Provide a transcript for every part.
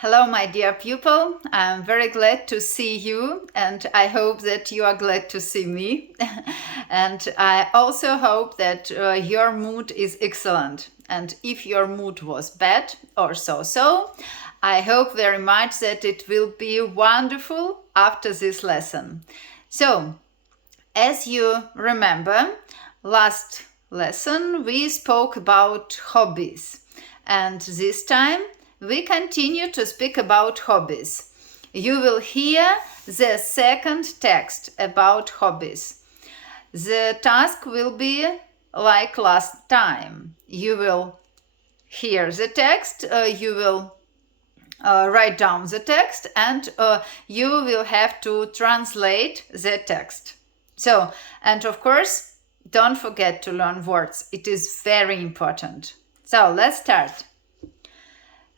Hello, my dear pupil. I'm very glad to see you, and I hope that you are glad to see me. And I also hope that your mood is excellent. And if your mood was bad or so, I hope very much that it will be wonderful after this lesson. So, as you remember, last lesson we spoke about hobbies, and this time we continue to speak about hobbies. You will hear the second text about hobbies. The task will be like last time. You will hear the text, you will write down the text, and you will have to translate the text. So, and of course, don't forget to learn words. It is very important. So, let's start.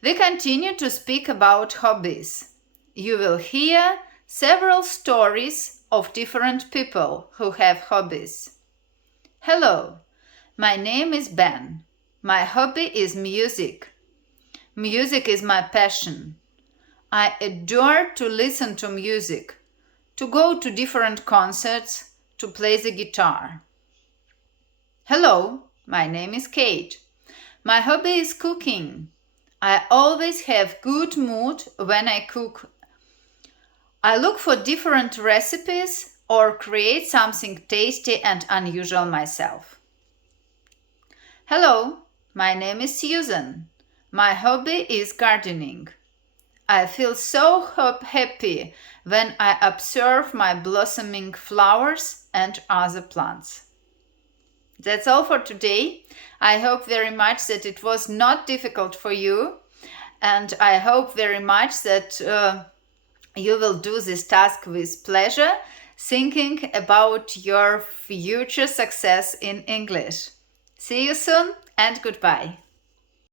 We continue to speak about hobbies. You will hear several stories of different people who have hobbies. Hello, my name is Ben. My hobby is music. Music is my passion. I adore to listen to music, to go to different concerts, to play the guitar. Hello, my name is Kate. My hobby is cooking. I always have good mood when I cook. I look for different recipes or create something tasty and unusual myself. Hello, my name is Susan. My hobby is gardening. I feel so happy when I observe my blossoming flowers and other plants. That's all for today. I hope very much that it was not difficult for you, and I hope very much that you will do this task with pleasure, thinking about your future success in English. See you soon and goodbye.